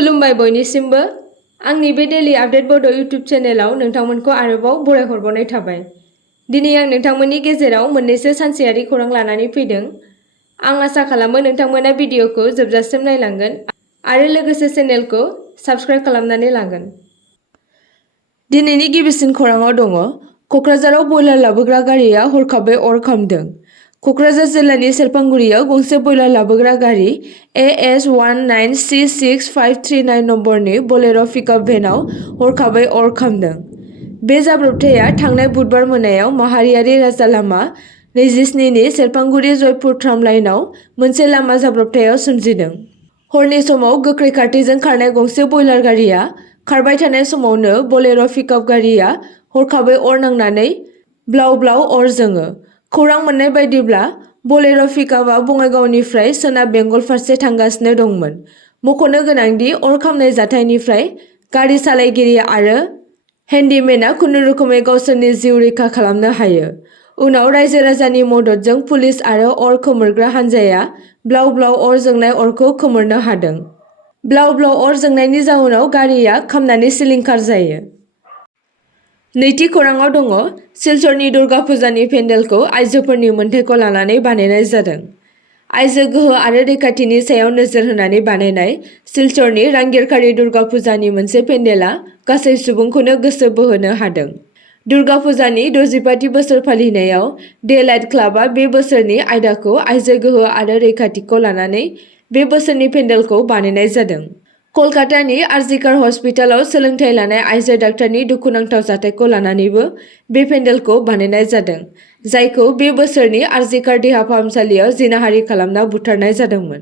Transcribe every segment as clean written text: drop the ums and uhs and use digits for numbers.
खुलुमबाय बयनिसिमबो आंनि बे डेली आपडेट बड' इउट्युब चेनेलाव नोंथांमोनखौ आरोबाव बरायहरबावनाय थाबाय। दिनै आं नोंथांमोननि गेजेराव मोननैसो सानसेयारि खौरां लानानै फैदों। आं आसा खालामो नोंथांमोना भिडिअखौ जोबजासिम नायलांगोन आरो लोगोसे चेनेलखौ साबस्क्राइब खालामनानै लागोन। दिनैनि गिबिसिन खौराङाव दङ क'क्राझाराव बयलार लाबोग्रा गारिया हरखाबै अर खामदों। क'क्राझार जिल्लानि सेरफांगुरियाव गंसे बयलार लाबोग्रा गारि AS19C6539 नम्बरनि बलेर' पिकआप भेनआव हरखाबै अर खामदों। बे जाब्रबथाया थांनाय बुधबार मोनायाव माहारियारि राजा लामा 27 नि सेरफांगुरि जयपुर ट्राम लाइनआव मोनसे लामा जाब्रबथायाव सोमजिदों। हरनि समाव गोख्रै खारथाइजों खारनाय गंसे बयलार गारिया खारबाय थानाय समावनो बलेर' पिकआप गारिया हरखाबै अर नांनानै ब्लाव ब्लाव अर जोङो। खौरां मोननाय बायदिब्ला बलेर' पिकआपआ बङाइगावनिफ्राय सोनाब बेंगल फारसे थांगासिनो दंमोन। मख'नो गोनांदि अर खामनाय जाथायनिफ्राय गारि सालायगिरि आरो हेन्डिमेनआ खुनुरुखुमै गावसोरनि जिउ रैखा खालामनो हायो। उनाव रायजो राजानि मददजों पुलिस आरो अर खोमोरग्रा हान्जाया ब्लाव ब्लाव अर जोंनाय अरखौ खोमोरनो हादों। ब्लाव ब्लाव अर जोंनायनि जाउनाव गारिया खामनानै सिलिंखार जायो। नैथि खौराङाव दङ सिलचरनि दुर्गा फुजानि पेन्डेलखौ आइजोफोरनि मोन्थाइखौ लानानै बानायनाय जादों। आइजो गोहो आरो रैखाथिनि सायाव नोजोर होनानै बानायनाय सिलचरनि रांगिरखारि दुर्गा फुजानि मोनसे पेन्डेला गासै सुबुंखौनो गोसो बोहोनो हादों। दुर्गा फुजानि 65थि बोसोर फालिनायाव डे लाइट क्लाबआ बे बोसोरनि आयदाखौ आइजो गोहो आरो रैखाथिखौ लानानै बे बोसोरनि पेन्डेलखौ बानायनाय जादों। कलकातानि आरजिकार हस्पिटालाव सोलोंथाइ लानाय आइजो डाक्टारनि दुखुनांथाव जाथायखौ लानानैबो बे पेन्डेलखौ बानायनाय जादों, जायखौ बे बोसोरनि आरजिकार देहा फाहामसालियाव जिनाहारि खालामना बुथारनाय जादोंमोन।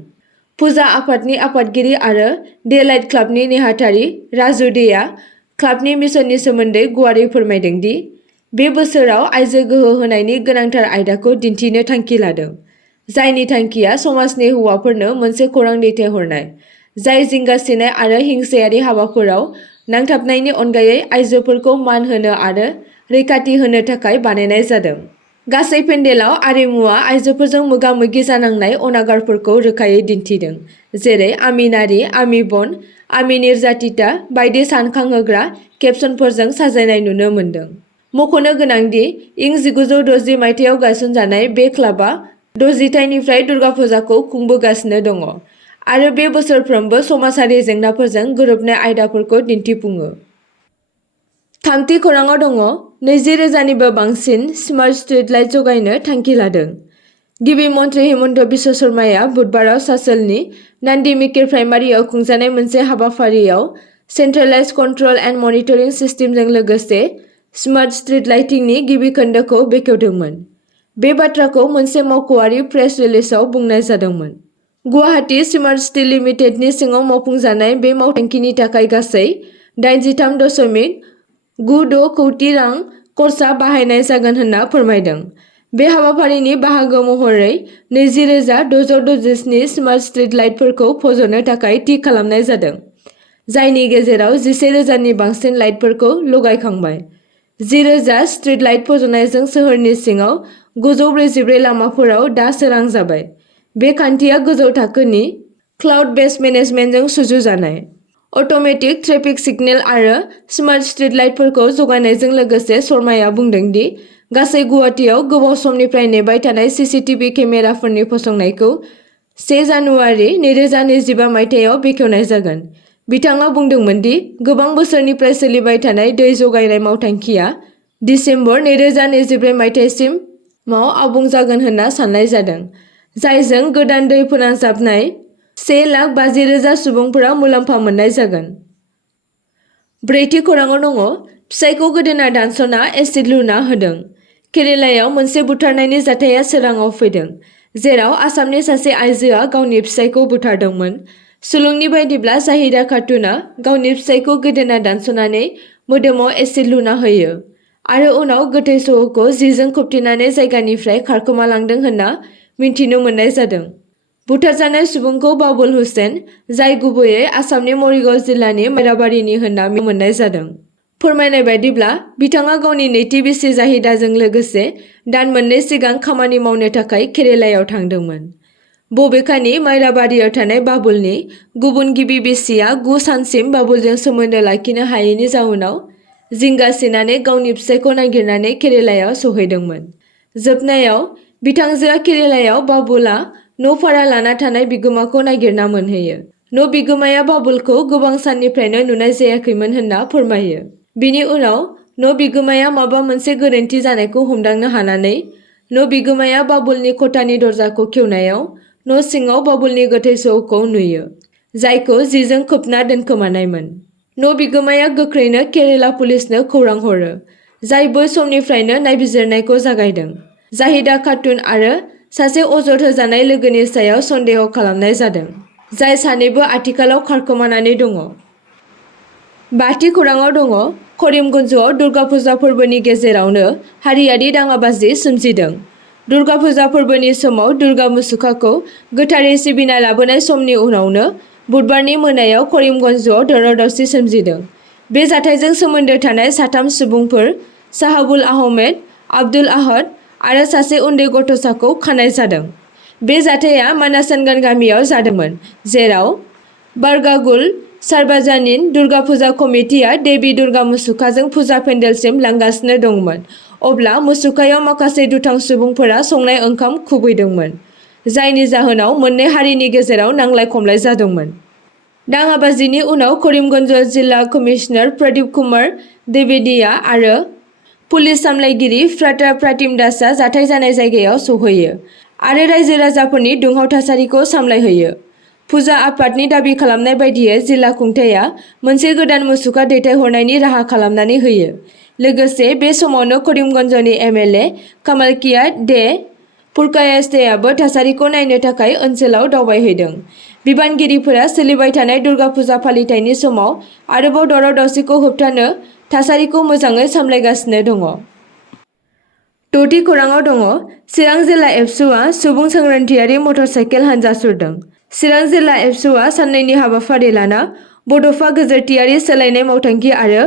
फुजा आफादनि आफादगिरि आरो डे लाइट क्लाबनि नेहाथारि राजु देआ क्लाबनि मिशननि सोमोन्दै गुवारै फोरमायदों दि बे बोसोराव आइजो गोहो होनायनि गोनांथार आयदाखौ दिन्थिनो थांखि लादों, जायनि थांखिया समाजनि हौवाफोरनो मोनसे खौरां दैथायहरनाय, जाय जिंगासिनाय आरो हिंसायारि हाबाफोराव नांथाबनायनि अनगायै आइजोफोरखौ मान होनो आरो रैखाथि होनो थाखाय बानायनाय जादों। गासै पेन्डेलाव आरिमुआ आइजोफोरजों मोगा-मोगि जानांनाय अनागारफोरखौ रोखायै दिन्थिदों, जेरै आमि नारी, आमि बन, आमि निर्जातिता बायदि सानखांहोग्रा केपसनफोरजों साजायनाय नुनो मोन्दों। मख'नो गोनांदि इं 1960 मायथाइयाव गायसनजानाय बे क्लाबआ 6 जिथाइनिफ्राय दुर्गा फुजाखौ खुंबोगासिनो दङ आरो बे बोसोरफ्रोमबो समाजारि जेंनाफोरजों गोरोबनाय आयदाफोरखौ दिन्थिफुङो। थामथि खौराङाव दङ 20,000निबो बांसिन स्मार्ट स्ट्रीट लाइट जगायनो थांखि लादों। गिबि मन्थ्रि हिमन्त बिश्व शर्माया बुधबाराव सासोलनि नान्दी मिकिर प्राइमारियाव खुंजानाय मोनसे हाबाफारियाव सेन्ट्रेलाइज्ड कन्ट्रल एन्ड मनिटरिं सिस्टेमजों लोगोसे स्मार्ट स्ट्रीट लाइटिंनि गिबि खोन्दोखौ बेखेवदोंमोन। बे बाथ्राखौ मोनसे मावख'आरि प्रेस रिलिजआव बुंनाय जादोंमोन। गुवाहाटी स्मार्ट सिटी लिमिटेडनि सिङाव मावफुंजानाय बे मावथांखिनि थाखाय गासै 83.96 कौटि रां खरसा बाहायनाय जागोन होनना फोरमायदों। बे हाबाफारिनि बाहागो महरै 20,667 स्मार्ट स्ट्रीट लाइटफोरखौ फज'नो थाखाय थि खालामनाय जादों, जायनि गेजेराव 11,000नि बांसिन लाइटफोरखौ लगायखांबाय। 10,000 स्ट्रीट लाइट फज'नायजों सोहोरनि सिङाव 944 लामाफोराव दा सोरां जाबाय। बे खान्थिया गोजौ थाखोनि क्लाउड बेस्ड मेनेजमेन्टजों सुजुजानाय। अट'मेटिक ट्रेफिक सिगनेल आरो स्मार्ट स्ट्रीट लाइटफोरखौ जगायनायजों लोगोसे शर्माया बुंदों दि गासै गुवाहाटीआव गोबाव समनिफ्राय नेबाय थानाय सीसीटीवी केमेराफोरनि फसंनायखौ 1 जानुवारि 2025 मायथाइयाव बेखेवनाय जागोन। बिथाङा बुंदोंमोन दि गोबां बोसोरनिफ्राय सोलिबाय थानाय दै जगायनाय मावथांखिया दिसेम्बर 2024 मायथाइसिमाव आबुं जागोन होनना साननाय जादों, जायजों गोदान दै फोनांजाबनाय 1,50,000 सुबुंफोरा मुलाम्फा मोननाय जागोन। ब्रैथि खौराङाव दङ फिसायखौ गोदोना दानस'ना एसिड लुना होदों। केरेलायाव मोनसे बुथारनायनि जाथाया सोराङाव फैदों, जेराव आसामनि सासे आइजोआ गावनि फिसायखौ बुथारदोंमोन। सुलुंनि बायदिब्ला जाहिदा खातुनआ गावनि फिसायखौ गोदोना दानस'नानै मोदोमाव एसिड लुना होयो आरो उनाव गोथै सह'खौ जिजों खोबथेनानै जायगानिफ्राय खारखोमा लांदों होनना मिन्थिनो मोननाय जादों। बुथारजानाय सुबुंखौ बाबुल हुसेन, जाय गुबैयै आसामनि मरिगाव जिल्लानि मायराबारिनि होनना मोननाय जादों। फोरमायनाय बायदिब्ला बिथाङा गावनि नैथि बिसि जाहिदाजों लोगोसे दान मोननै सिगां खामानि मावनो थाखाय केरेलायाव थांदोंमोन। बबेखानि माइराबारियाव थानाय बाबुलनि गुबुन गिबि बिसिया 9 सानसिम बाबुलजों सोमोन्दो लाखिनो हायैनि जाउनाव जिंगासिनानै गावनि फिसायखौ नागिरनानै केरेलायाव सौहैदोंमोन। जोबनायाव बिथांजोआ केरेलायाव बाबुलआ न' भारा लाना थानाय बिगोमाखौ नागिरना मोनहैयो। न' बिगोमाया बाबुलखौ गोबां साननिफ्रायनो नुनाय जायाखैमोन होनना फोरमायो। बिनि उनाव न' बिगोमाया माबा मोनसे गोरोन्थि जानायखौ हमदांनो हानानै न' बिगोमाया बाबुलनि खथानि दरजाखौ खेवनायाव न' सिङाव बाबुलनि गोथै सह'खौ नुयो, जायखौ जिजों खोबना दोनखोमानायमोन। न' बिगोमाया गोख्रैनो केरेला पुलिसनो खौरां हरो, जाय बै समनिफ्रायनो नायबिजिरनायखौ जागायदों। जाहिदा खातुन आरो सासे अजद होजानाय लोगोनि सायाव सन्देह खालामनाय जादों, जाय सानैबो आथिखालाव खारखोमानानै दङ। बाथि खौराङाव दङ करिमगन्जआव दुर्गा फुजा फोरबोनि गेजेरावनो हारियारि दाङाबाजि सोमजिदों। दुर्गा फुजा फोरबोनि समाव दुर्गा मुसुखाखौ गोथारै सिबिना लाबोनाय समनि उनावनो बुधबारनि मोनायाव करिमगन्जआव दावराव-दावसि सोमजिदों। बे जाथायजों सोमोन्दो थानाय 3 सुबुंफोर साहाबुल आहमेद, आब्दुल आहद आरो सासे उन्दै गथ'साखौ खानाय जादों। बे जाथाया मानासानगान गामियाव जादोंमोन, जेराव बारगागुल सार्बाजानिन दुर्गा फुजा कमिटिया देवी दुर्गा मुसुखाजों फुजा पेन्डेलसिम लांगासिनो दंमोन। अब्ला मुसुखायाव माखासे दुथां सुबुंफोरा संनाय ओंखाम खुबैदोंमोन, जायनि जाहोनाव मोननै हारिनि गेजेराव नांलाय-खमलाय जादोंमोन। दाङाबाजिनि उनाव करिमगन्ज जिल्ला कमिशनार प्रदीप कुमार द्विवेदीया आरो पुलिस सामलायगिरि फ्राता प्रातिम दासआ जाथाय जानाय जायगायाव सौहैयो आरो रायजो-राजाफोरनि दुंहाव थासारिखौ सामलायहोयो। फुजा आफादनि दाबि खालामनाय बायदियै जिल्ला खुंथायआ मोनसे गोदान मुसुखा दैथायहरनायनि राहा खालामनानै होयो। लोगोसे बे समावनो करिमगन्जनि एमएलए कामालकिया दे फुरकायस्तेआबो थासारिखौ नायनो थाखाय ओनसोलाव दावबायहैदों। बिबानगिरिफोरा सोलिबाय थानाय दुर्गा फुजा फालिथायनि समाव आरोबाव दावराव-दावसिखौ होबथानो थासारिखौ मोजाङै सामलायगासिनो दङ। 6थि खौराङाव दङ चिरां जिल्ला एबसुआ सुबुं सांग्रांथियारि मटरसाइकेल हानजा सुरदों। चिरां जिल्ला एबसुआ साननैनि हाबाफारि लाना बड'फा गोजोरथियारि सोलायनाय मावथांखि आरो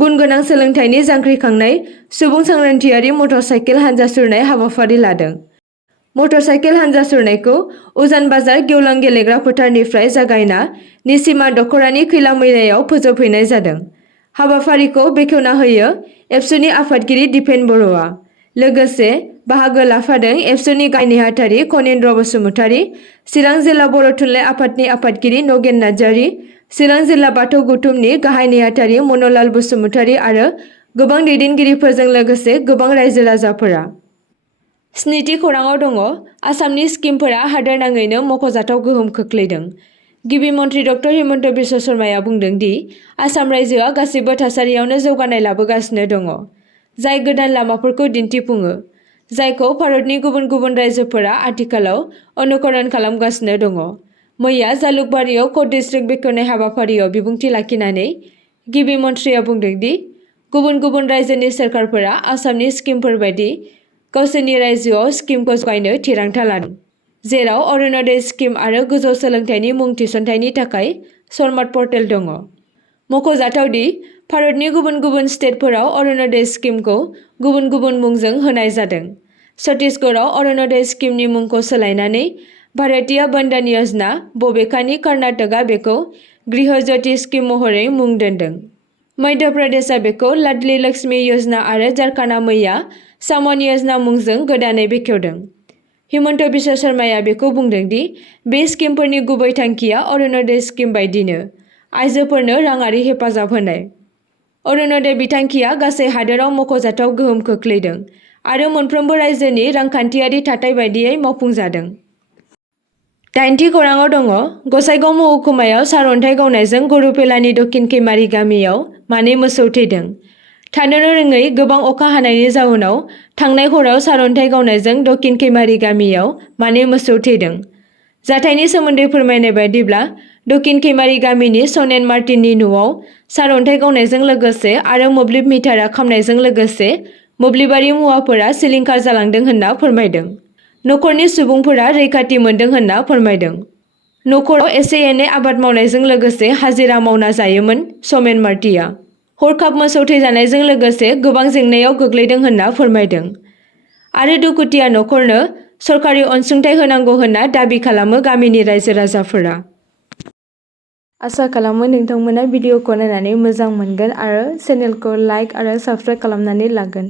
गुन गोनां सोलोंथाइनि जांख्रिखांनाय सुबुं सांग्रांथियारि मटरसाइकेल हानजा सुरनाय हाबाफारि लादों। मटरसाइकेल हानजा सुरनायखौ उजान बाजार गेवलां गेलेग्रा फोथारनिफ्राय जागायना निसिमा दख'रानि खैला मैलायाव फोजोबहैनाय जादों। हाबाफारिखौ बेखेवना होयो एबसुनि आफादगिरि दिपेन बर'आ। लोगोसे बाहागो लाफादों एबसुनि गाहाय नेहाथारि खनिन्द्र बसुमतारी, चिरां जिल्ला बर' थुनलाइ आफादनि आफादगिरि नगेन नार्जारी, चिरां जिल्ला बाथौ गौथुमनि गाहाय नेहाथारि मन'लाल बसुमतारी आरो गोबां दैदेनगिरिफोरजों लोगोसे गोबां रायजो-राजाफोरा। 7थि खौराङाव दङ आसामनि स्किमफोरा हादोरनाङैनो मख'जाथाव गोहोम खोख्लैदों। गिबि मन्थ्रि डक्टर हिमन्त बिश्व शर्माया बुंदों दि आसाम रायजोआ गासैबो थासारियावनो जौगानाय लाबोगासिनो दङ, जाय गोदान लामाफोरखौ दिन्थिफुङो, जायखौ भारतनि गुबुन गुबुन रायजोफोरा आथिखालाव अनुकरण खालामगासिनो दङ। मैया जालुकबारियाव क'ट डिस्ट्रिक्ट बेखेवनाय हाबाफारियाव बिबुंथि लाखिनानै गिबि मन्थ्रिया बुंदों दि गुबुन गुबुन रायजोनि सोरखारफोरा आसामनि स्किमफोर बायदि गावसोरनि रायजोआव स्किमखौ जगायनो थिरांथा लादों, जेराव अरुणोदय स्किम आरो गोजौ सोलोंथाइनि मुं थिसनथायनि थाखाय स्मार्ट पर्टेल दङ। मख'जाथाव दि भारतनि गुबुन गुबुन स्टेटफोराव अरुणोदय स्किमखौ गुबुन गुबुन मुंजों होनाय जादों। छत्तीसगढ़आव अरुणोदय स्किमनि मुंखौ सोलायनानै भारतीय बंधन योजना, बबेखानि कर्नाटकआ बेखौ गृह ज्योति स्किम महरै मुं दोनदों। मध्य प्रदेशआ बेखौ लाडली लक्ष्मी योजना आरो झारखन्डआ मैया सामन योजना मुंजों गोदानै बेखेवदों। हिमन्त बिश्व शर्माया बेखौ बुंदों दि बे स्किमफोरनि गुबै थांखिया अरुणोदय स्किम बायदिनो आइजोफोरनो राङारि हेफाजाब होनाय। अरुणोदय बिथांखिया गासै हादोराव मख'जाथाव गोहोम खोख्लैदों आरो मोनफ्रोमबो रायजोनि रांखान्थियारि थाथाय बायदियै मावफुंजादों। 8थि खौराङाव दङ गसाइगाव महकुमायाव सारअन्थाइ गावनायजों गरुपेलानि दक्षिण खैमारि गामियाव मानै मोसौ थैदों। थानोनो रोङै गोबां अखा हानायनि जाउनाव थांनाय हराव सारअन्थाइ गावनायजों दक्षिण खैमारि गामियाव मानै मोसौ थैदों। जाथायनि सोमोन्दै फोरमायनाय बायदिब्ला दक्षिण खैमारि गामिनि सनेन मार्टिननि न'आव सारअन्थाइ गावनायजों लोगोसे आरो मोब्लिब मिटारआ खामनायजों लोगोसे मोब्लिबारि मुवाफोरा सिलिंखार जालांदों होनना फोरमायदों। न'खरनि सुबुंफोरा रैखाथि मोनदों होनना फोरमायदों। न'खराव एसे एनै आबाद मावनायजों लोगोसे हाजिरा मावना जायोमोन समेन मार्टिया। हरखाब मोसौ थैजानायजों लोगोसे गोबां जेंनायाव गोग्लैदों होनना फोरमायदों आरो दुखुथिया न'खरनो सरकारि अनसुंथाइ होनांगौ होनना दाबि खालामो गामिनि रायजो राजाफोरा। आसा खालामो नोंथांमोना भिडिअखौ नायनानै मोजां मोनगोन आरो चेनेलखौ लाइक आरो साबस्क्राइब खालामनानै लागोन।